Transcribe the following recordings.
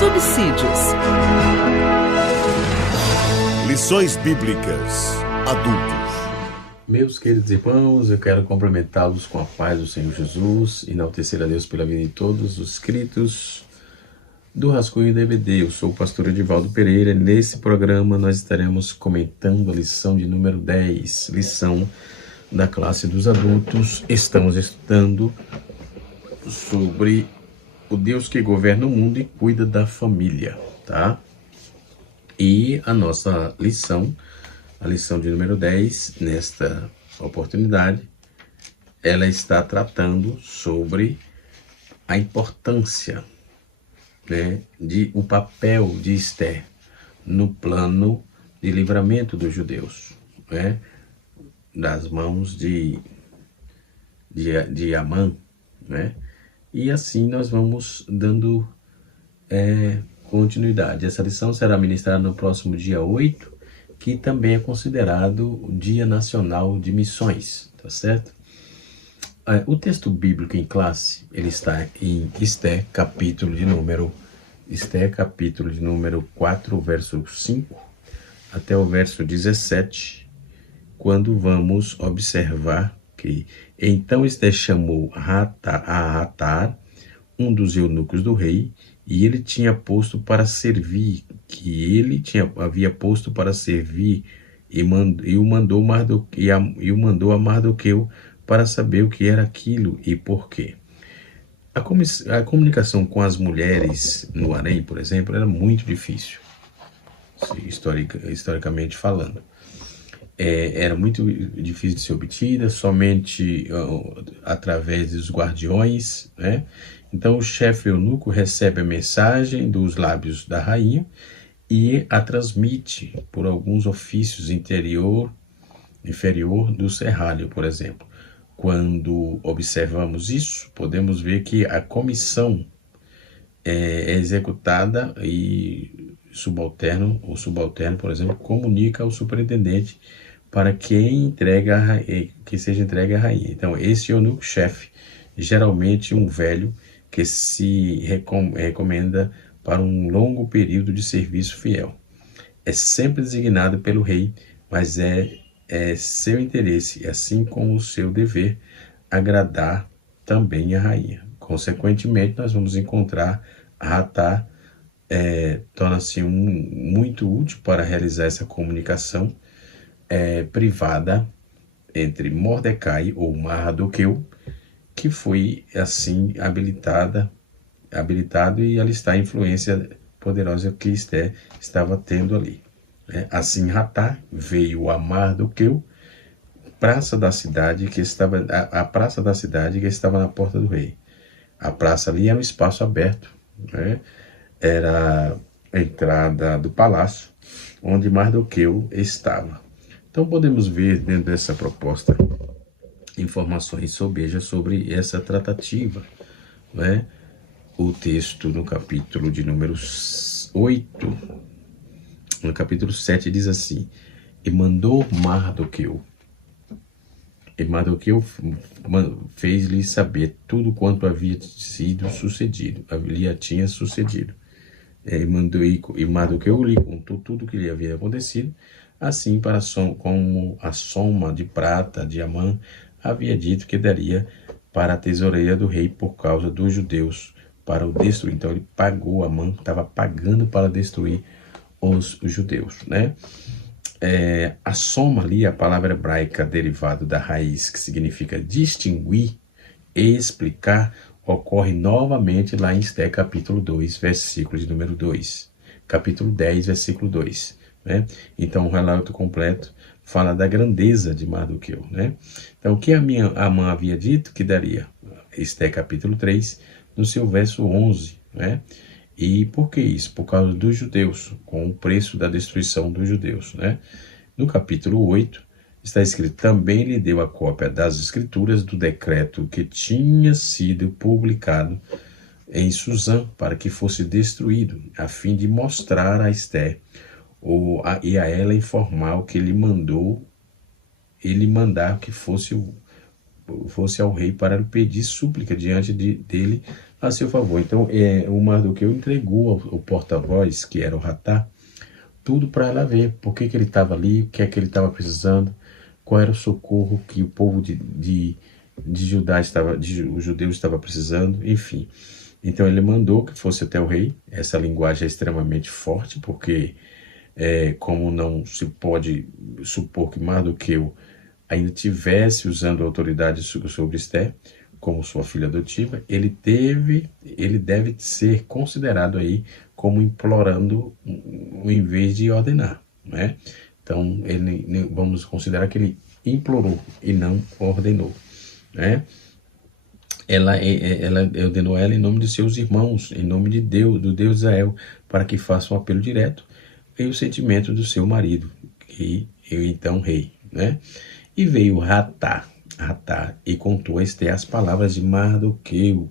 subsídios. Lições Bíblicas Adultos. Meus queridos irmãos, eu quero cumprimentá-los com a paz do Senhor Jesus e enaltecer a Deus pela vida de todos os inscritos do Rascunho da EBD. Eu sou o pastor Edivaldo Pereira. Nesse programa nós estaremos comentando a lição de número 10, lição da classe dos adultos. Estamos estudando sobre o Deus que governa o mundo e cuida da família, tá? E a nossa lição, a lição de número 10, nesta oportunidade, ela está tratando sobre a importância, o papel de Esther no plano de livramento dos judeus, das mãos de Amã, E assim nós vamos dando continuidade. Essa lição será ministrada no próximo dia 8, que também é considerado o Dia Nacional de Missões, tá certo? O texto bíblico em classe, ele está em Esther, capítulo de número 4, verso 5, até o verso 17, quando vamos observar que então Esther chamou a Atar, um dos eunucos do rei, e ele tinha posto para servir, havia posto para servir, e o mandou a Mardoqueu para saber o que era aquilo e por quê. A comunicação com as mulheres no harém, por exemplo, era muito difícil, historicamente falando. Era muito difícil de ser obtida, somente através dos guardiões, Então o chefe eunuco recebe a mensagem dos lábios da rainha e a transmite por alguns ofícios inferior do serralho, por exemplo. Quando observamos isso, podemos ver que a comissão é executada e o subalterno, por exemplo, comunica ao superintendente para que seja entregue à rainha. Então, esse eunuco-chefe, geralmente um velho que se recomenda para um longo período de serviço fiel. É sempre designado pelo rei, mas é seu interesse, assim como o seu dever, agradar também a rainha. Consequentemente, nós vamos encontrar a Atar torna-se muito útil para realizar essa comunicação privada entre Mordecai ou Mardoqueu, que foi assim habilitado e alistar a influência poderosa que Esther estava tendo ali. Assim Atar veio a Mardoqueu, a praça da cidade que estava na porta do rei. A praça ali era um espaço aberto, Era a entrada do palácio onde Mardoqueu estava. Então podemos ver dentro dessa proposta informações sobre essa tratativa, O texto no capítulo de número 8, no capítulo 7 diz assim: E Mardoqueu fez-lhe saber tudo quanto havia tinha sucedido. E Mardoqueu lhe contou tudo o que lhe havia acontecido, assim como a soma de prata de Amã havia dito que daria para a tesoureira do rei por causa dos judeus, para o destruir. Então ele pagou, Amã estava pagando para destruir os judeus, A soma ali, a palavra hebraica derivada da raiz, que significa distinguir e explicar, ocorre novamente lá em Esther capítulo 2, versículo de número 2. Capítulo 10, versículo 2. Então o relato completo fala da grandeza de Mardoqueu. Então o que Amã havia dito que daria? Esther capítulo 3, no seu verso 11. E por que isso? Por causa dos judeus, com o preço da destruição dos judeus. No capítulo 8, está escrito: também lhe deu a cópia das escrituras do decreto que tinha sido publicado em Susã, para que fosse destruído, a fim de mostrar a Esther e a ela informar o que ele mandar que fosse ao rei para lhe pedir súplica diante dele a seu favor. Então, o Mardoqueu entregou ao porta-voz, que era o Hatá, tudo para ela ver por que ele estava ali, o que é que ele estava precisando, qual era o socorro que o povo de Judá os judeus estava precisando, enfim. Então ele mandou que fosse até o rei. Essa linguagem é extremamente forte, porque como não se pode supor que Mardoqueu ainda tivesse usando autoridade sobre Esté, como sua filha adotiva, ele deve ser considerado aí como implorando em vez de ordenar, né? Então, vamos considerar que ele implorou e não ordenou, né? Ela ordenou ela em nome de seus irmãos, em nome de Deus, do Deus de Israel, para que faça um apelo direto e o sentimento do seu marido, que eu então rei, né? E veio Hatá, e contou a Esté as palavras de Mardoqueu.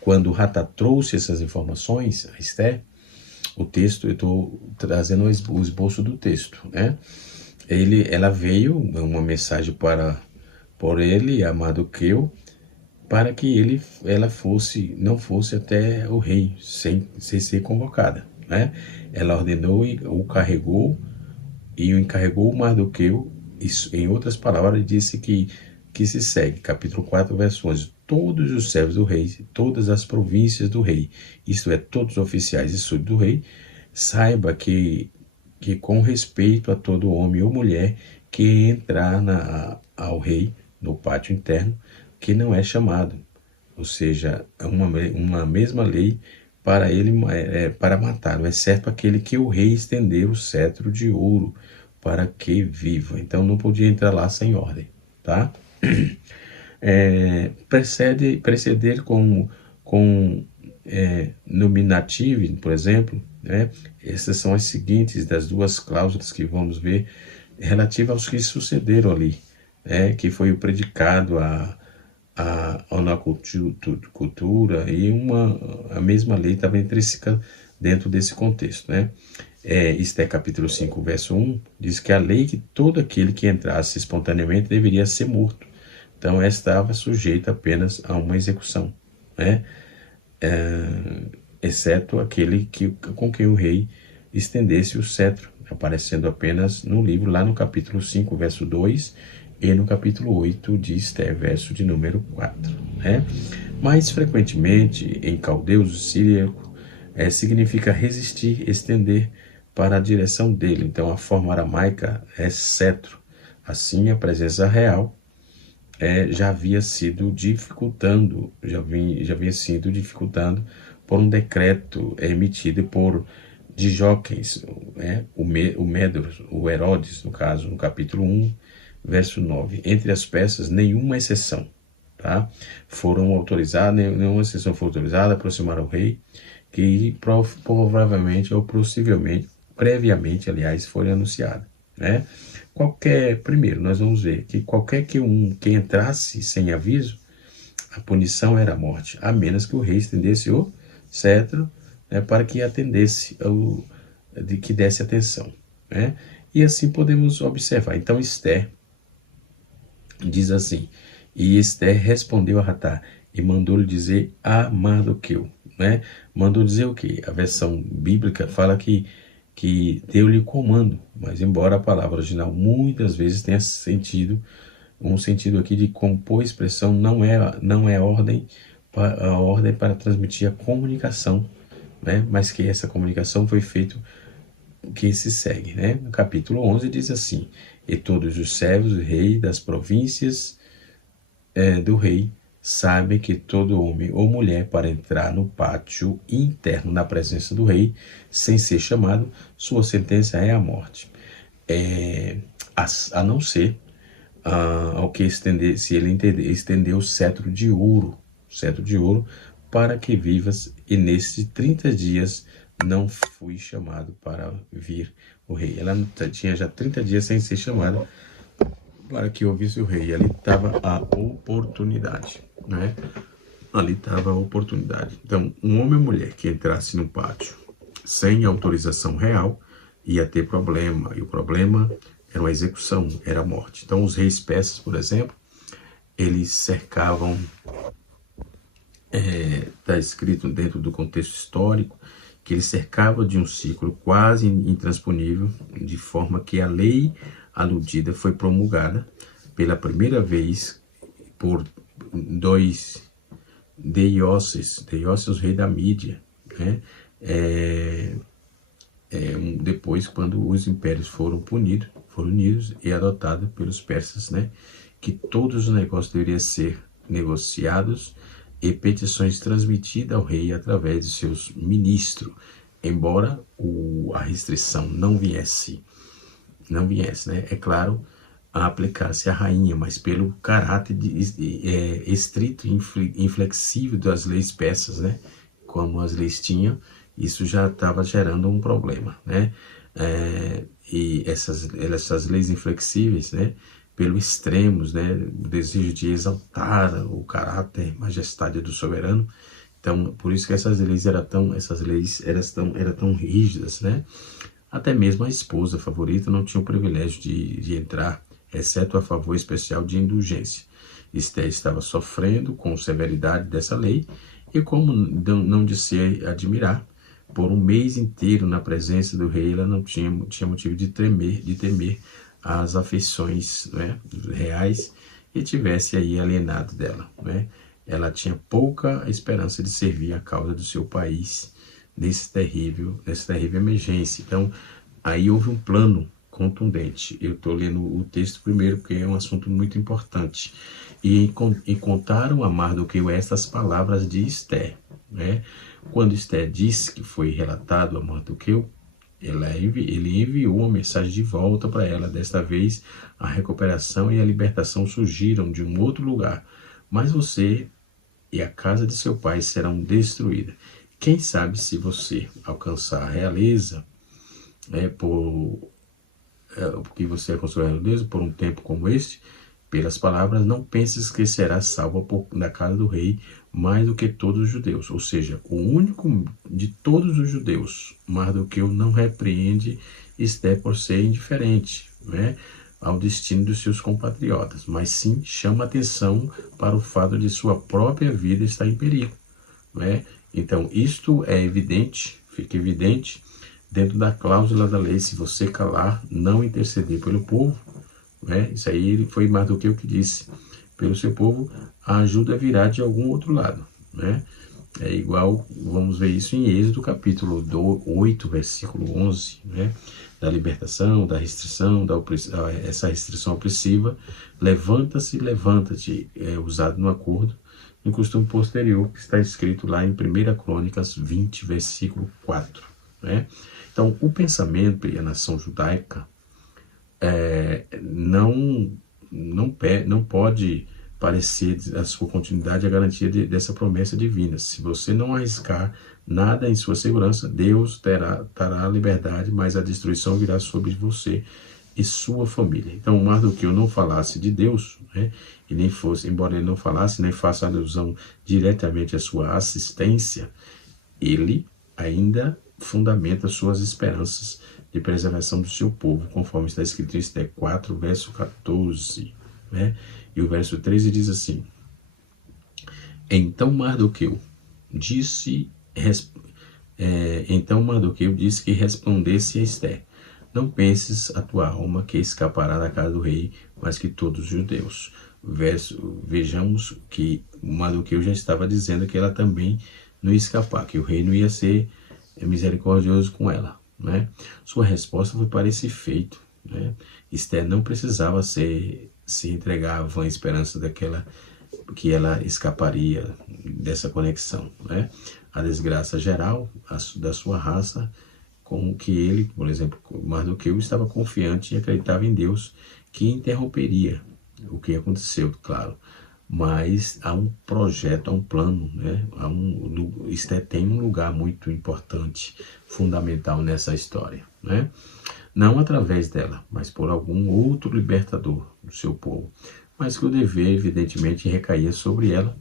Quando Hatá trouxe essas informações a Esté, o texto, eu estou trazendo o esboço do texto, né? Ela veio, uma mensagem por ele, a Mardoqueu, para que ela não fosse até o rei, sem ser convocada, né? Ela ordenou e o encarregou Mardoqueu. Isso, em outras palavras, disse que se segue, capítulo 4, verso 11, todos os servos do rei, todas as províncias do rei, isto é, todos os oficiais e súditos do rei, saiba que com respeito a todo homem ou mulher que entrar ao rei no pátio interno, que não é chamado, ou seja, é uma mesma lei para ele, para matá-lo, exceto aquele que o rei estendeu o cetro de ouro para que viva. Então não podia entrar lá sem ordem, tá? Preceder com nominativo, por exemplo, né? Essas são as seguintes das duas cláusulas que vamos ver relativas aos que sucederam ali, né? Que foi o predicado à cultura e a mesma lei estava intrínseca dentro desse contexto, né? Esté capítulo 5, verso 1, diz que a lei que todo aquele que entrasse espontaneamente deveria ser morto. Então, estava sujeita apenas a uma execução, né? Exceto aquele com quem o rei estendesse o cetro, aparecendo apenas no livro, lá no capítulo 5, verso 2, e no capítulo 8 de Esté, verso de número 4. Né? Mais frequentemente, em caldeus siríaco, significa resistir, estender para a direção dele. Então, a forma aramaica é cetro. Assim, a presença real já havia sido dificultando por um decreto emitido por Dijóquenes, o Herodes, no caso, no capítulo 1, verso 9. Entre as peças, nenhuma exceção, tá? Nenhuma exceção foi autorizada a aproximar ao rei, que provavelmente ou possivelmente, previamente, aliás, foi anunciada, né? Primeiro, nós vamos ver que qualquer que entrasse sem aviso, a punição era a morte, a menos que o rei estendesse o cetro, né, para que atendesse, que desse atenção, né? E assim podemos observar. Então, Esté diz assim, e Esté respondeu a Hatá e mandou-lhe dizer a Mardoqueu, né? Mandou dizer o quê? A versão bíblica fala que deu-lhe comando, mas embora a palavra original muitas vezes tenha um sentido aqui de compor expressão, não é a ordem para transmitir a comunicação, né? Mas que essa comunicação foi feita, que se segue, né? No capítulo 11 diz assim, e todos os servos do rei das províncias do rei sabem que todo homem ou mulher para entrar no pátio interno na presença do rei, sem ser chamado, sua sentença é a morte. A não ser ao que se ele estender o cetro de ouro, para que vivas, e nesses 30 dias não fui chamado para vir o rei. Ela tinha já 30 dias sem ser chamada para que ouvisse o rei. Ali estava a oportunidade, né? Ali estava a oportunidade. Então, um homem ou mulher que entrasse no pátio sem autorização real ia ter problema, e o problema era uma execução, era a morte. Então, os reis persas, por exemplo, eles cercavam Está escrito dentro do contexto histórico que ele cercava de um círculo quase intransponível, de forma que a lei aludida foi promulgada pela primeira vez por dois deuses, rei da Mídia, né? Depois, quando os impérios foram unidos e adotados pelos persas, né? Que todos os negócios deveriam ser negociados e petições transmitidas ao rei através de seus ministros, embora a restrição não viesse, né? É claro, a aplicar-se à rainha, mas pelo caráter estrito e inflexível das leis persas, né? Como as leis tinham, isso já estava gerando um problema, né? E essas leis inflexíveis, né? Pelo extremos, né? O desejo de exaltar o caráter, majestade do soberano. Então, por isso que essas leis eram tão rígidas, né? Até mesmo a esposa favorita não tinha o privilégio de entrar, exceto a favor especial de indulgência. Esther estava sofrendo com severidade dessa lei, e como não de se admirar, por um mês inteiro na presença do rei, ela não tinha motivo de temer as afeições, né, reais, e tivesse aí alienado dela, né? Ela tinha pouca esperança de servir a causa do seu país nessa terrível emergência. Então, aí houve um plano contundente. Eu estou lendo o texto primeiro porque é um assunto muito importante. E contaram a Mardoqueu estas palavras de Esther, né? Quando Esther disse que foi relatado a Mardoqueu, ele enviou uma mensagem de volta para ela. Desta vez, a recuperação e a libertação surgiram de um outro lugar, mas você e a casa de seu pai serão destruídas. Quem sabe se você alcançar a realeza, porque você alcançou a realeza por um tempo como este, pelas palavras, não penses que será salva na casa do rei mais do que todos os judeus. Ou seja, o único de todos os judeus, Mardoqueu, não repreende Esther por ser indiferente, né, ao destino dos seus compatriotas, mas sim chama atenção para o fato de sua própria vida estar em perigo, né? Então, isto é evidente, fica evidente, dentro da cláusula da lei: se você calar, não interceder pelo povo, né? Isso aí foi Mardoqueu que disse: pelo seu povo, a ajuda virá de algum outro lado, né? É igual, vamos ver isso em Êxodo capítulo 8, versículo 11, né? Da libertação, da restrição, essa restrição opressiva. Levanta-te, usado no acordo, no costume posterior, que está escrito lá em 1 Crônicas 20, versículo 4, né? Então, o pensamento e a nação judaica não pode parecer a sua continuidade a garantia dessa promessa divina. Se você não arriscar nada em sua segurança, Deus terá liberdade, mas a destruição virá sobre você e sua família. Então, Mardoqueu não falasse de Deus, né, e nem fosse, embora ele não falasse, nem faça alusão diretamente à sua assistência, ele ainda fundamenta suas esperanças de preservação do seu povo, conforme está escrito em Esther 4, verso 14, né? E o verso 13 diz assim: Então Mardoqueu disse que respondesse a Esther: Não penses a tua alma que escapará da casa do rei, mas que todos os judeus. Vejamos que Mardoqueu já estava dizendo que ela também não ia escapar, que o rei não ia ser misericordioso com ela, né? Sua resposta foi para esse efeito, né? Esther não precisava se entregar à vã esperança que ela escaparia dessa conexão, né? A desgraça geral da sua raça, com que ele, por exemplo, Mardoqueu, estava confiante e acreditava em Deus, que interromperia o que aconteceu, claro. Mas há um projeto, há um plano, né? Esther tem um lugar muito importante, fundamental nessa história, né? Não através dela, mas por algum outro libertador do seu povo. Mas que o dever, evidentemente, recaía sobre ela,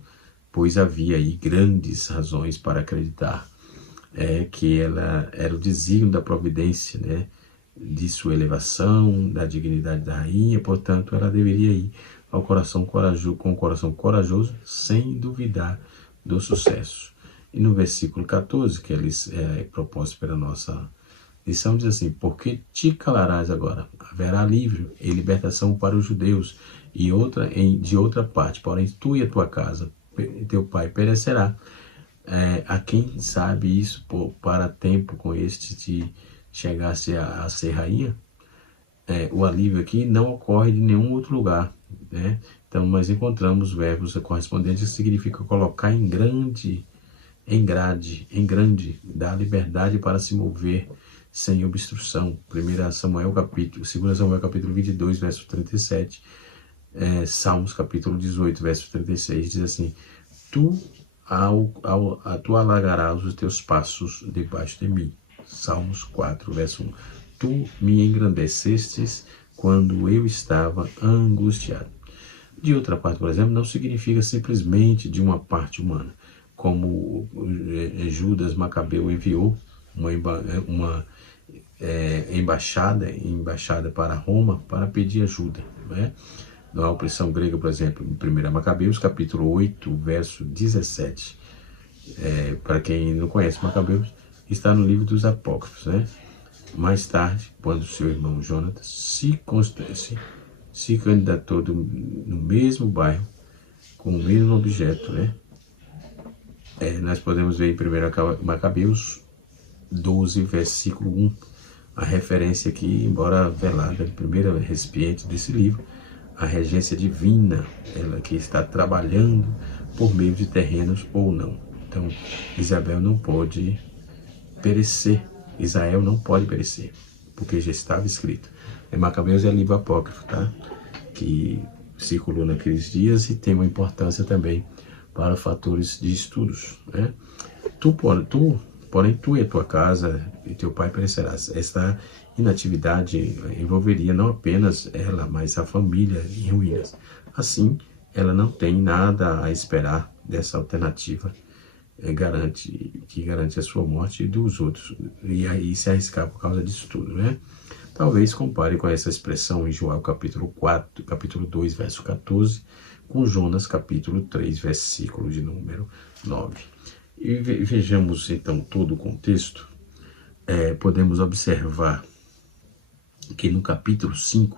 pois havia aí grandes razões para acreditar que ela era o desígnio da providência, né? De sua elevação, da dignidade da rainha. Portanto, ela deveria ir com o coração corajoso, sem duvidar do sucesso. E no versículo 14, que é proposto pela nossa lição, diz assim: porque te calarás agora? Haverá alívio e libertação para os judeus, e de outra parte, porém tu e a tua casa, teu pai perecerá. A quem sabe isso para tempo com este te chegasse a ser rainha? O alívio aqui não ocorre de nenhum outro lugar, né? Então nós encontramos verbos correspondentes que significa colocar em grande, dar liberdade para se mover sem obstrução. 2 Samuel capítulo 22, verso 37, Salmos capítulo 18, verso 36, diz assim: tu alargarás os teus passos debaixo de mim. Salmos 4, verso 1. Tu me engrandecestes quando eu estava angustiado. De outra parte, por exemplo, não significa simplesmente de uma parte humana, como Judas Macabeu enviou uma embaixada para Roma para pedir ajuda, né? Na opressão grega, por exemplo, em 1 Macabeus, capítulo 8, verso 17. Para quem não conhece Macabeus, está no livro dos Apócrifos, né? Mais tarde, quando seu irmão Jonatas se candidatou no mesmo bairro, com o mesmo objeto, né? Nós podemos ver em 1 Macabeus 12, versículo 1, a referência aqui, embora velada, a primeira recipiente desse livro, a regência divina, ela que está trabalhando por meio de terrenos ou não. Então, Israel não pode perecer, porque já estava escrito. Macabeus é livro apócrifo, tá? Que circulou naqueles dias e tem uma importância também para fatores de estudos, né? Porém, tu e a tua casa e teu pai perecerás. Esta inatividade envolveria não apenas ela, mas a família em ruínas. Assim, ela não tem nada a esperar dessa alternativa que garante a sua morte e dos outros. E aí se arriscar por causa disso tudo, né? Talvez compare com essa expressão em Joel capítulo 2, verso 14, com Jonas capítulo 3, versículo de número 9. E vejamos então todo o contexto. Podemos observar que no capítulo 5,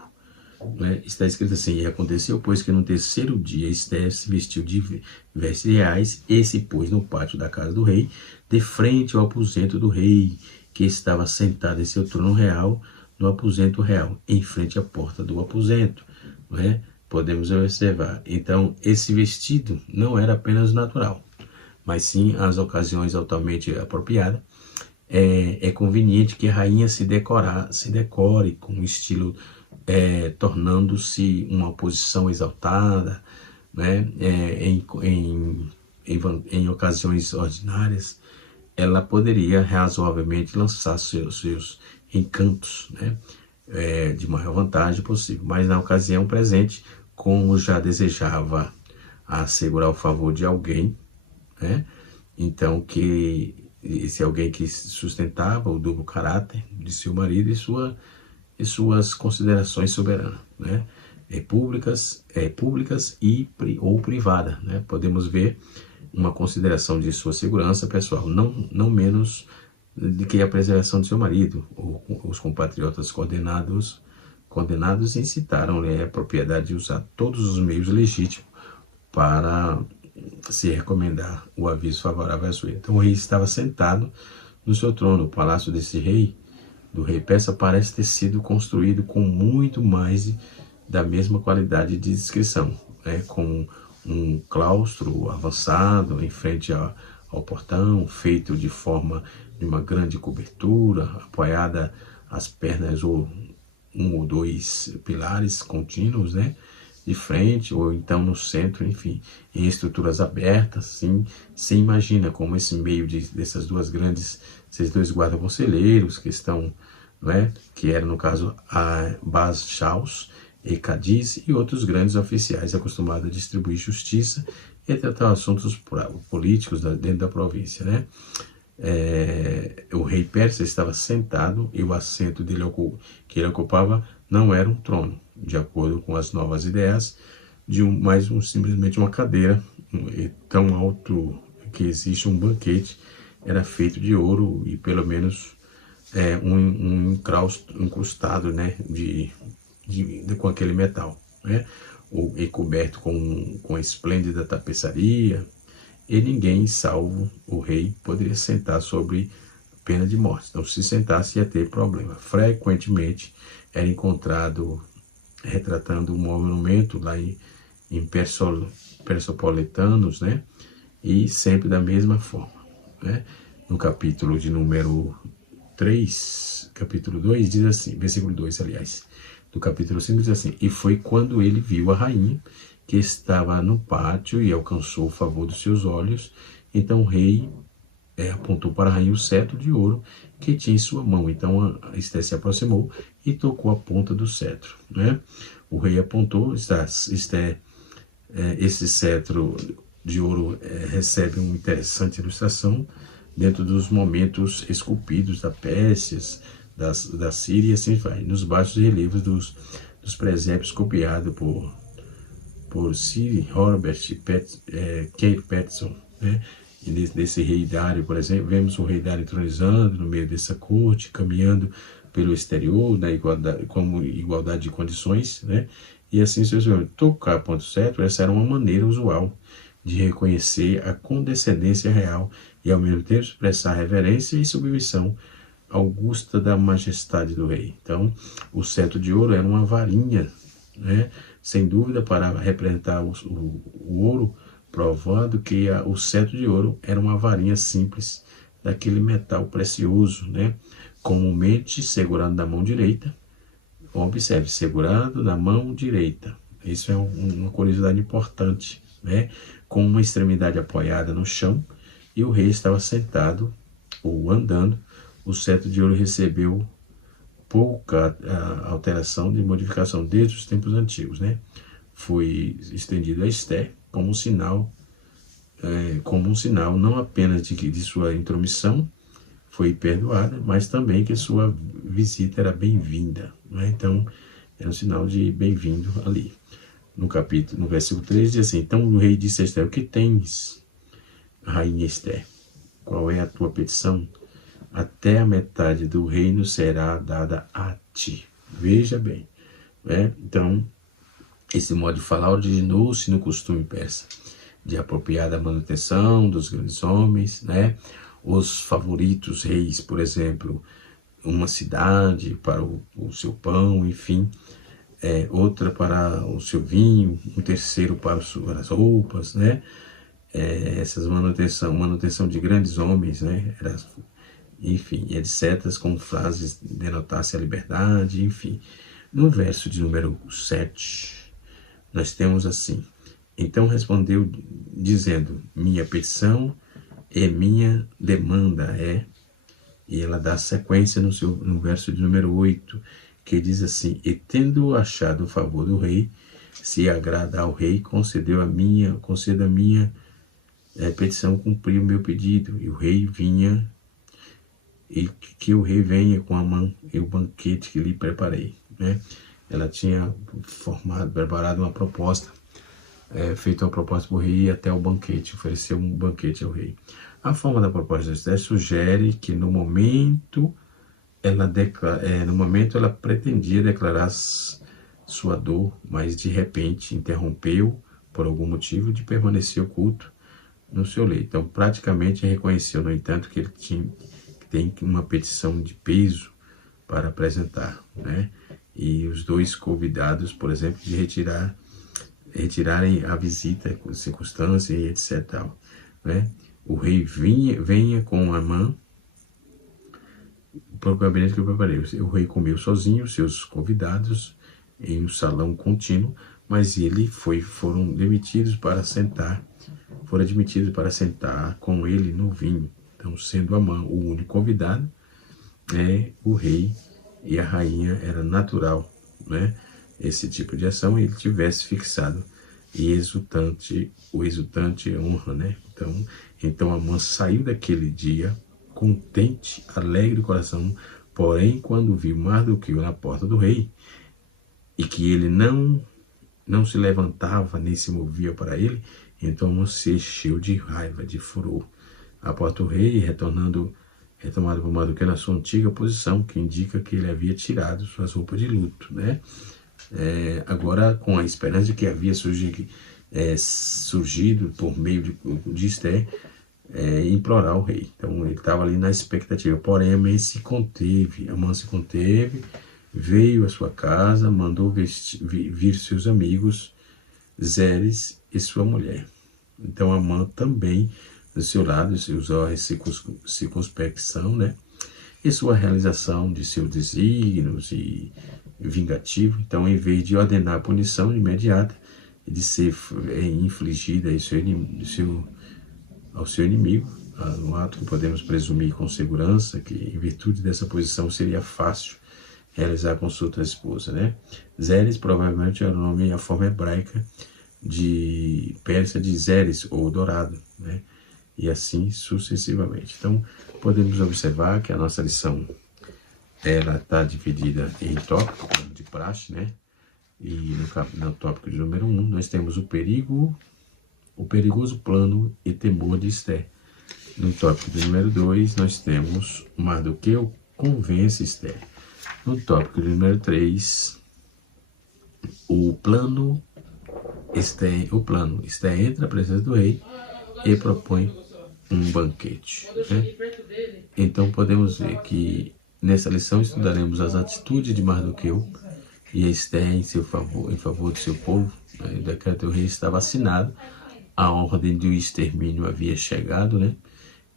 né, está escrito assim: e aconteceu, pois, que no terceiro dia Esther se vestiu de vestes reais e se pôs no pátio da casa do rei, de frente ao aposento do rei, que estava sentado em seu trono real, no aposento real, em frente à porta do aposento, né? Podemos observar. Então, esse vestido não era apenas natural, mas sim as ocasiões altamente apropriadas. É conveniente que a rainha se decore com um estilo, tornando-se uma posição exaltada, né? Em ocasiões ordinárias, ela poderia razoavelmente lançar seus encantos, né? De maior vantagem possível, mas na ocasião presente, como já desejava assegurar o favor de alguém, né? Então, que esse alguém que sustentava o duplo caráter de seu marido e suas considerações soberanas, né? Públicas ou privadas, né? Podemos ver uma consideração de sua segurança pessoal, não menos de que a preservação de seu marido. Os compatriotas condenados incitaram-lhe a propriedade de usar todos os meios legítimos para se recomendar o aviso favorável a sua. Então o rei estava sentado no seu trono. O palácio do rei Persa parece ter sido construído com muito mais da mesma qualidade de descrição, né? Com um claustro avançado em frente ao portão, feito de forma de uma grande cobertura, apoiada às pernas ou um ou dois pilares contínuos, né? De frente ou então no centro, enfim, em estruturas abertas, assim. Você imagina como esse meio desses dois guarda-conselheiros que estão, né, que eram no caso a Bas Shaus e Cadiz e outros grandes oficiais acostumados a distribuir justiça e a tratar assuntos políticos dentro da província, né? O rei persa estava sentado e o assento que ele ocupava não era um trono, de acordo com as novas ideias, simplesmente uma cadeira tão alto que existe um banquete, era feito de ouro e pelo menos um incrustado, né, com aquele metal, né, e coberto com esplêndida tapeçaria, e ninguém, salvo o rei, poderia sentar sobre pena de morte. Então, se sentasse, ia ter problema. Frequentemente era encontrado retratando um monumento lá em Persopolitanos, né, e sempre da mesma forma, né. No capítulo de número 3, capítulo 2, diz assim, versículo 2, aliás, do capítulo 5 diz assim: e foi quando ele viu a rainha, que estava no pátio e alcançou o favor dos seus olhos, então o rei apontou para a rainha o cetro de ouro que tinha em sua mão. Então Esté se aproximou e tocou a ponta do cetro, né? O rei apontou, esse cetro de ouro recebe uma interessante ilustração dentro dos momentos esculpidos da Pérsia, da Síria e assim vai, nos baixos relevos dos presépios copiados por Sir Robert Kate Patterson, né? E desse rei Dário, por exemplo, vemos o rei Dário entronizando no meio dessa corte, caminhando pelo exterior, como igualdade de condições, né? E assim sucessivamente. Tocar ponto certo, essa era uma maneira usual de reconhecer a condescendência real e ao mesmo tempo expressar reverência e submissão augusta da majestade do rei. Então, o cetro de ouro era uma varinha, né? Sem dúvida, para representar o ouro, provando que o cetro de ouro era uma varinha simples daquele metal precioso, né? Comumente segurado na mão direita. Observe, segurado na mão direita. Isso é uma curiosidade importante, né? Com uma extremidade apoiada no chão e o rei estava sentado ou andando. O cetro de ouro recebeu pouca alteração de modificação desde os tempos antigos, né? Foi estendido a Esté como um sinal não apenas de sua intromissão foi perdoada, mas também que sua visita era bem-vinda, né? Então, era um sinal de bem-vindo ali. No versículo 3 diz assim: então o rei disse a Esté: o que tens, rainha Esté? Qual é a tua petição? Até a metade do reino será dada a ti. Veja bem, né? Então, esse modo de falar originou-se no costume persa de apropriada manutenção dos grandes homens, né? Os favoritos reis, por exemplo, uma cidade para o seu pão, enfim, outra para o seu vinho, um terceiro para as roupas, né? Essas manutenção de grandes homens, né? Enfim, etc., com frases denotassem a liberdade, enfim. No verso de número 7, nós temos assim: então respondeu dizendo, minha petição é minha demanda e ela dá sequência no verso de número 8, que diz assim: e tendo achado o favor do rei, se agrada ao rei, conceda a minha petição, cumprir o meu pedido, e o rei vinha, e que o rei venha com a mão e o banquete que lhe preparei, né? Ela tinha preparado uma proposta, feito uma proposta para o rei até o banquete, ofereceu um banquete ao rei. A forma da proposta de Esté sugere que no momento ela pretendia declarar sua dor, mas de repente interrompeu por algum motivo de permanecer oculto no seu leito. Então, praticamente reconheceu, no entanto, que ele tem uma petição de peso para apresentar, né? E os dois convidados, por exemplo, de retirarem a visita, circunstância e etc. Tal, né? O rei venha com a mão para o gabinete que eu preparei. O rei comeu sozinho, seus convidados, em um salão contínuo, mas foram admitidos para sentar com ele no vinho. Então, sendo Amã o único convidado, o rei e a rainha era natural, né? Esse tipo de ação ele tivesse fixado e o exultante honra, né? Então Amã saiu daquele dia contente, alegre de coração, porém quando viu Mardoqueu na porta do rei e que ele não se levantava nem se movia para ele, Então Amã se encheu de raiva, de furor. Após o rei, retomado por Mardoqueu na sua antiga posição, que indica que ele havia tirado suas roupas de luto, né? Agora, com a esperança de que havia surgido por meio de Esther, implorar o rei. Então ele estava ali na expectativa. Porém, Amã se conteve, veio à sua casa, mandou vir seus amigos, Zeres e sua mulher. Então Amã também, do seu lado, usou a circunspecção, né? E sua realização de seus desígnios e vingativo. Então, em vez de ordenar a punição imediata de ser infligida ao seu inimigo, no ato que podemos presumir com segurança que, em virtude dessa posição, seria fácil realizar a consulta à esposa, né? Zeres provavelmente era o nome e a forma hebraica de persa de Zeres, ou dourado, né? E assim sucessivamente. Então, podemos observar que a nossa lição ela está dividida em tópicos de praxe, né? E no tópico de número 1, nós temos o perigoso plano e temor de Esther. No tópico de número 2, nós temos Mardoqueu convence Esther. No tópico de número 3, o plano Esther entra à presença do rei e propõe um banquete, né? Então podemos ver que nessa lição estudaremos as atitudes de Mardoqueu e Esther em favor do seu povo. O decreto do rei estava assinado, a ordem do extermínio havia chegado, né?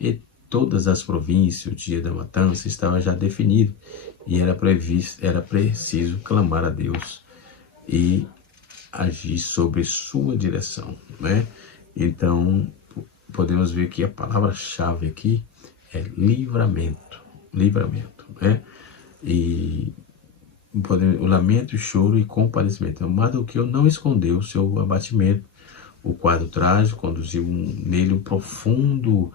E todas as províncias, o dia da matança estava já definido e era preciso clamar a Deus e agir sobre sua direção, né? Então podemos ver que a palavra-chave aqui é livramento, né? E o lamento, o choro e compadecimento. Então, Mardoqueu não escondeu seu abatimento. O quadro trágico conduziu nele um profundo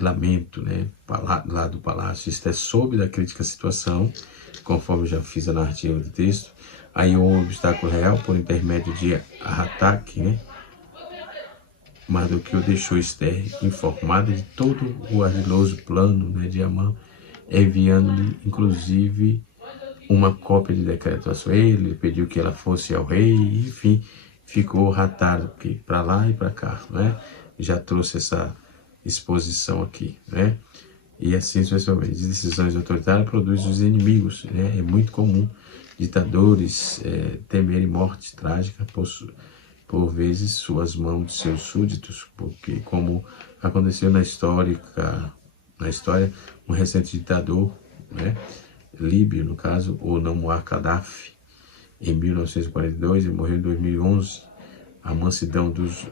lamento, né? Lá do palácio. Esther soube da crítica situação, conforme eu já fiz a narrativa do texto. Aí um obstáculo real por intermédio de ataque, né? Mardoqueu deixou Esther informada de todo o ardiloso plano, né, de Amã, enviando-lhe inclusive uma cópia de decreto a ele, pediu que ela fosse ao rei, enfim, ficou ratado para lá e para cá, né? Já trouxe essa exposição aqui, né? E assim sucessivamente. Decisões autoritárias produzem os inimigos, né? É muito comum ditadores temerem morte trágica por vezes suas mãos de seus súditos, porque como aconteceu na história, um recente ditador, né, líbio no caso, o Muammar Gaddafi, em 1942 e morreu em 2011, a mansidão dos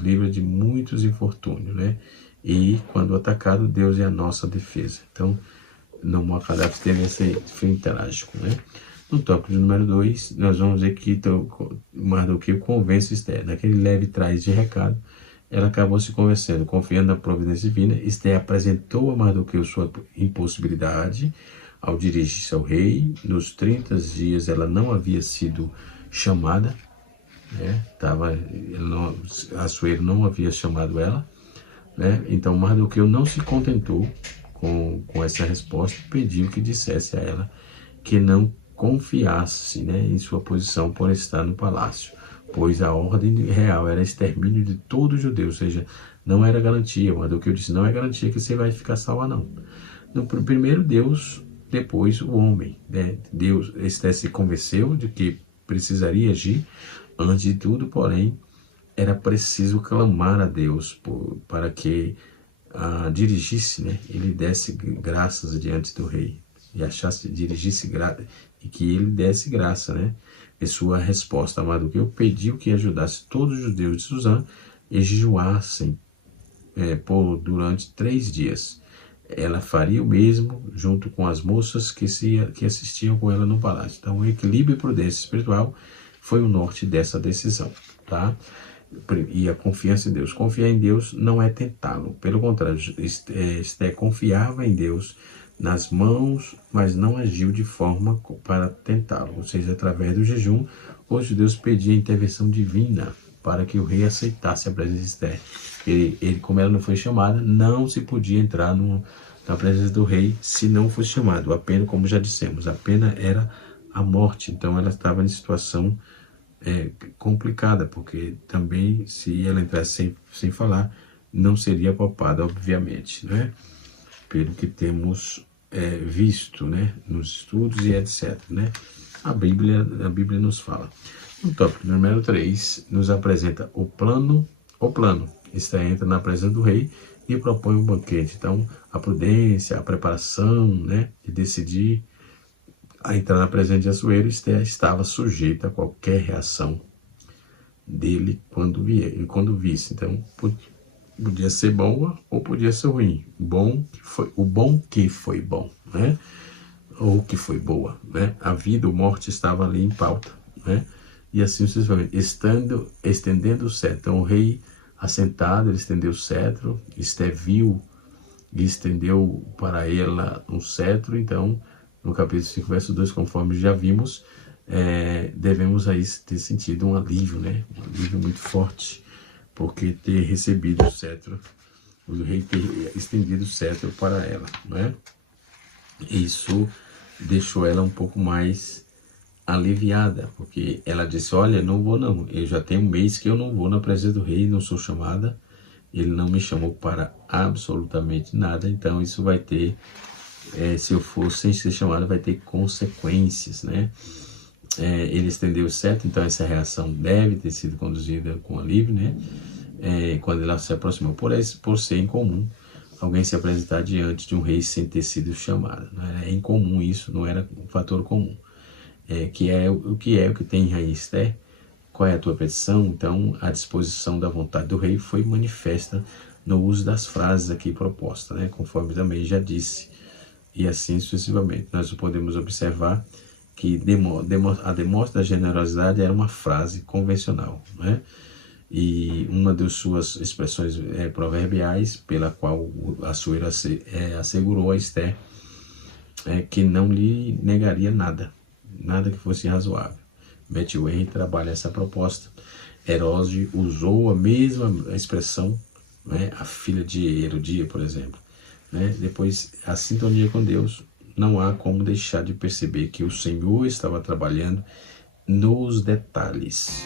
livra de muitos infortúnios, né? E quando atacado, Deus é a nossa defesa. Então, Muammar Gaddafi teve esse fim trágico, né? No tópico de número 2, nós vamos ver que Mardoqueu convence Esther. Naquele leve trás de recado, ela acabou se convencendo, confiando na providência divina. Esther apresentou a Mardoqueu sua impossibilidade ao dirigir-se ao rei. Nos 30 dias ela não havia sido chamada, né? Assuero não havia chamado ela, né? Então Mardoqueu não se contentou com essa resposta e pediu que dissesse a ela que não confiasse, né, em sua posição por estar no palácio, pois a ordem real era extermínio de todo judeu, ou seja, não era garantia. Mardoqueu disse, não é garantia que você vai ficar salva, não. Primeiro Deus, depois o homem, né? Esther se convenceu de que precisaria agir, antes de tudo, porém, era preciso clamar a Deus para que dirigisse, né? Ele desse graças diante do rei, e dirigisse e que ele desse graça, né? E sua resposta a Mardoqueu pediu que ajudasse todos os judeus de Suzã e jejuassem durante 3 dias. Ela faria o mesmo junto com as moças que assistiam com ela no palácio. Então, o equilíbrio e prudência espiritual foi o norte dessa decisão, tá? E a confiança em Deus. Confiar em Deus não é tentá-lo. Pelo contrário, Esther confiava em Deus nas mãos, mas não agiu de forma para tentá-lo. Ou seja, através do jejum, os judeus pediam a intervenção divina, para que o rei aceitasse a presença de Esther. Ele, como ela não foi chamada, não se podia entrar na presença do rei se não fosse chamado. A pena, como já dissemos, a pena era a morte. Então ela estava em situação complicada, porque também, se ela entrasse sem falar, não seria poupada, obviamente, né? Pelo que temos visto, né? Nos estudos e etc, né? A Bíblia nos fala. No tópico número 3, nos apresenta o plano. Esther entra na presença do rei e propõe um banquete. Então, a prudência, a preparação, né, de decidir a entrar na presença de Assuero, Esther estava sujeita a qualquer reação dele quando visse. Então, podia ser boa ou podia ser ruim. O bom que foi bom, né? Ou que foi boa, né? A vida ou morte estava ali em pauta, né? E assim sucessivamente, estendendo o cetro. Então, o rei assentado, ele estendeu o cetro. Esther viu e estendeu para ela um cetro. Então, no capítulo 5, verso 2, conforme já vimos, devemos aí ter sentido um alívio, né? Um alívio muito forte, porque ter recebido o cetro, o rei ter estendido o cetro para ela, né? Isso deixou ela um pouco mais aliviada, porque ela disse: olha, não vou não, eu já tenho um mês que eu não vou na presença do rei, não sou chamada, ele não me chamou para absolutamente nada, então isso vai ter, se eu for sem ser chamada, vai ter consequências, né? Ele estendeu o cetro, então essa reação deve ter sido conduzida com alívio, né? Quando ela se aproximou, por ser incomum alguém se apresentar diante de um rei sem ter sido chamado, né? É incomum isso, não era um fator comum. O que tem em Rainha Esther? Qual é a tua petição? Então, a disposição da vontade do rei foi manifesta no uso das frases aqui propostas, né? Conforme também já disse, e assim sucessivamente. Nós podemos observar que a demonstra da generosidade era uma frase convencional, né? E uma das suas expressões proverbiais, pela qual Assuero assegurou a Esther que não lhe negaria nada que fosse razoável. Bethuel trabalha essa proposta. Heródoto usou a mesma expressão, né? A filha de Herodia, por exemplo, né? Depois, a sintonia com Deus, não há como deixar de perceber que o Senhor estava trabalhando nos detalhes.